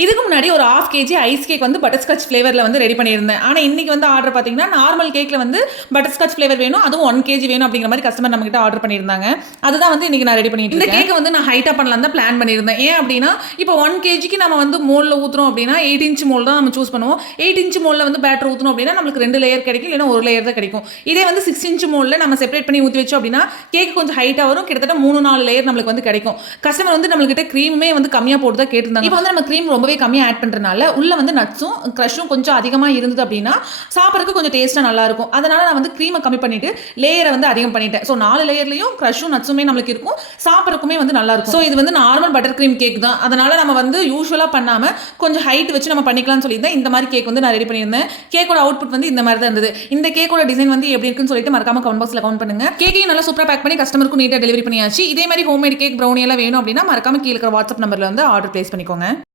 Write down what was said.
இதுக்கு முன்னாடி ஒரு 1/2 கேஜி ஐஸ் கேக் வந்து பட்டர்ஸ்காட்ச் ஃப்ளேவர்ல வந்து ரெடி பண்ணியிருந்தேன். ஆனா இன்னைக்கு வந்து ஆர்டர் பார்த்தீங்கன்னா, நார்மல் கேக்ல வந்து பட்டர்ஸ்காட்ச் ஃப்ளேவர் வேணும். அதுவும் 1 கேஜி வேணும் அப்படிங்கிற மாரி கஸ்டமர் நம்மகிட்ட ஆர்டர் பண்ணியிருந்தாங்க. அதுதான் வந்து இன்னைக்கு நான் ரெடி பண்ணிட்டு இருக்கேன். இந்த கேக்க வந்து நான் ஹைட்டா பண்ணலாம்னு தான் பிளான் பண்ணியிருந்தேன். ஏன் அப்படின்னா, இப்போ 1 கேஜிக்கு நம்ம வந்து மோல்ட்ல ஊத்துறோம் அப்படின்னா 8 இன்ச் மோல்ட் தான் நம்ம சூஸ் பண்ணுவோம். 8 இன்ச் மோல்ட்ல வந்து பேட்டர் ஊத்தணும் அப்படின்னா நம்மளுக்கு 2 லேயர் கிடைக்கும். இல்லைன்னா 1 லேயர் தான் கிடைக்கும். இதே வந்து 6 இன்ச் மோல்ட்ல நம்ம செப்பரேட் பண்ணி ஊத்தி வச்சோம் அப்படின்னா கேக் கொஞ்சம் ஹைட்டா வரும். கிட்டத்தட்ட 3-4 லேயர் நம்மளுக்கு வந்து கிடைக்கும். கஸ்டமர் வந்து நம்மகிட்ட கிரீமுமே வந்து கம்மியா போட்டு தான் கேட்டிருந்தாங்க. இப்போ வந்து நம்ம கிரீம் ரொம்பவே கம்மியா ஆட் பண்றோம். உள்ள வந்து நட்ஸும் கிரஷும் கொஞ்சம் அதிகமா இருந்தது அப்படின்னா சாப்பிடறதுக்கு கொஞ்சம் டேஸ்டா நல்லா இருக்கும். அதனால நான் வந்து கிரீமை கம்மி பண்ணிட்டு லேயரை வந்து அதிகம் பண்ணிட்டேன். ஸோ 4 லேயர்லயும் கிரஷும் நட்ஸுமே நம்மளுக்கு இருக்கும். சாப்பிடறதுக்குமே வந்து நல்லா இருக்கும். ஸோ இது வந்து நார்மல் பட்டர் கிரீம் கேக் தான். அதனால நம்ம வந்து யூஸ்வலா பண்ணாம கொஞ்சம் ஹைட் வச்சு நம்ம பண்ணிக்கலாம்னு சொல்லியிருந்தேன். இந்த மாதிரி கேக் வந்து நான் ரெடி பண்ணியிருந்தேன். கேக்கோட அவுட்புட் வந்து இந்த மாதிரி தான் இருந்தது. இந்த கேக்கோட டிசைன் வந்து எப்படி இருக்குன்னு சொல்லிட்டு மறக்காம கமெண்ட் பாக்ஸ்ல கமெண்ட் பண்ணுங்க. கேக்கையும் நல்லா சூப்பரா பேக் பண்ணி கஸ்டமருக்கு நீட்டா டெலிவரி பண்ணியாச்சு. இதே மாதிரி ஹோம்மேட் கேக் ப்ரௌனி எல்லாம் வேணும் அப்படின்னா மறக்காம கீழ இருக்கிற வாட்ஸ்அப் நம்பர்ல வந்து ஆர்டர் பிளேஸ் பண்ணிக்கோங்க.